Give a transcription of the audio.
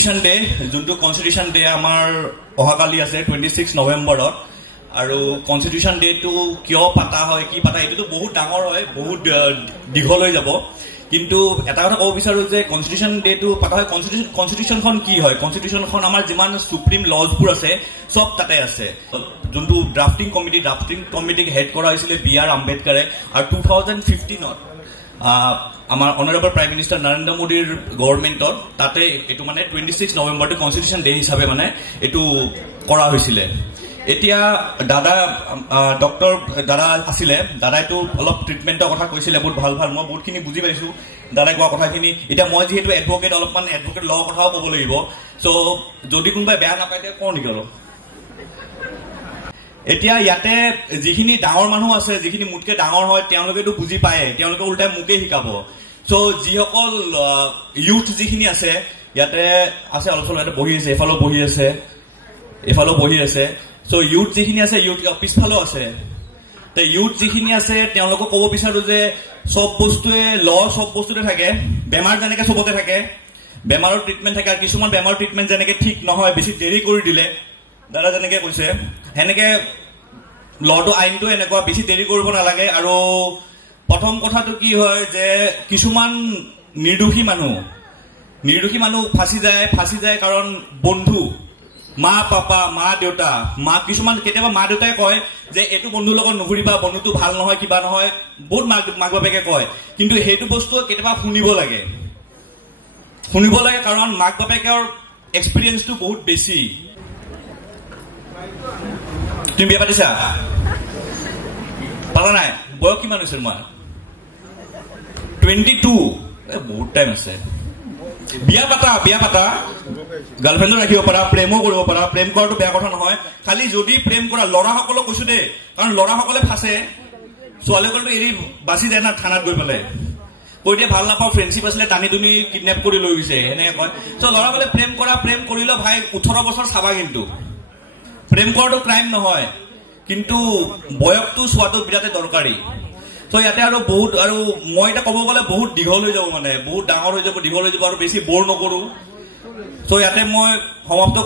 Constitution day যোনটো constitution day আমাৰ অহাকালি আছে 26 নৱেম্বৰত আৰু কনস্টিটিউশন ডেটো কিয় পাতা হয় কি পাতা এইটো বহুত ডাঙৰ হয় বহুত দীঘল হৈ যাব কিন্তু এটা কথা ক'ব বিচাৰো যে কনস্টিটিউশন ডেটো পাতা হয় কনস্টিটিউশনখন কি হয় কনস্টিটিউশনখন আমাৰ যিমান সুপ্ৰিম লজবোৰ আছে সব তাতে আছে যোনটো ড্ৰাফটিং কমিটিক হেড কৰা হৈছিলে বি.আৰ. আম্বেদকাৰে আৰু 2015ত আমাৰ অনাৰেবল প্ৰাইম মিনিষ্টাৰ নৰেন্দ্ৰ মোদীৰ গভৰ্ণমেণ্টত তাতে এইটো মানে 26 নৱেম্বৰটো কনস্টিটিউশন ডে হিচাপে মানে এইটো কৰা হৈছিলে এতিয়া দাদা আছিলে দাদাইটো অলপ ট্ৰিটমেণ্টৰ কথা কৈছিলে বহুত ভাল মই বহুতখিনি বুজি পাইছো দাদাই কোৱা কথাখিনি এতিয়া মই যিহেতু এডভোকেট অলপমান এডভোকেট ল কথাও ক'ব লাগিব চ' যদি কোনোবাই বেয়া নাপায় তে কওঁ নেকি অলপ এতিয়া ইয়াতে যিখিনি ডাঙৰ মানুহ আছে যিখিনি মোতকে ডাঙৰ হয় তেওঁলোকেতো বুজি পায় তেওঁলোকে উল্টাই মোকে শিকাব চ' যিসকল ইউথ যিখিনি আছে ইয়াতে আছে অলপ ইয়াতে বহি আছে এফালেও বহি আছে চ' ইউথ যিখিনি আছে ইউথ পিছফালেও আছে তে ইউথ যিখিনি আছে তেওঁলোকক ক'ব বিচাৰো যে সব বস্তুতে থাকে বেমাৰ যেনেকে চবতে থাকে বেমাৰৰ ট্ৰিটমেণ্ট থাকে আৰু কিছুমান বেমাৰৰ ট্ৰিটমেণ্ট যেনেকে ঠিক নহয় বেছি দেৰি কৰি দিলে দাদা যেনেকে কৈছে সেনেকে লটো আইনটো এনেকুৱা বেছি দেৰি কৰিব নালাগে আৰু প্ৰথম কথাটো কি হয় যে কিছুমান নিৰ্দোষী মানুহ ফাঁচি যায় কাৰণ বন্ধু মা পাপা মা দেউতা কিছুমান কেতিয়াবা মা দেউতাই কয় যে এইটো বন্ধুৰ লগত নুঘুৰিবা বন্ধুটো ভাল নহয় কিবা নহয় বহুত মাক বাপেকে কয় কিন্তু সেইটো বস্তু কেতিয়াবা শুনিব লাগে কাৰণ মাক বাপেকৰ এক্সপিৰিয়েঞ্চটো বহুত বেছি তুমি বিয়া পাতিছা পাতা নাই বয়স কিমান হৈছে তোমাৰ 22 বহুত টাইম আছে বিয়া পাতা গাৰ্লফ্ৰেণ্ডো ৰাখিব পাৰা প্ৰেমো কৰিব পাৰা প্ৰেম কৰাটো বেয়া কথা নহয় খালি যদি প্ৰেম কৰা ল'ৰাসকলক কৈছো দেই কাৰণ ল'ৰাসকলে ফাঁচে ছোৱালীসকলটো এৰি বাচি যায় না থানাত গৈ পেলাই কৈ দিয়ে ভাল নাপাওঁ ফ্ৰেণ্ডশ্বিপ আছিলে টানি টুনি কিডনেপ কৰি লৈ গৈছে এনেকে কয় চ' ল'ৰাসকলে প্ৰেম কৰিলে ভাই 18 বছৰ চাবা কিন্তু প্ৰেম কৰাটো ক্ৰাইম নহয় কিন্তু বয়সটো চোৱাটো বিৰাটে দৰকাৰী চ' ইয়াতে আৰু বহুত আৰু মই এতিয়া ক'ব গ'লে বহুত দীঘল হৈ যাব মানে বহুত ডাঙৰ হৈ যাব দীঘল হৈ যাব আৰু বেছি বৰ নকৰো চ' ইয়াতে মই সমাপ্ত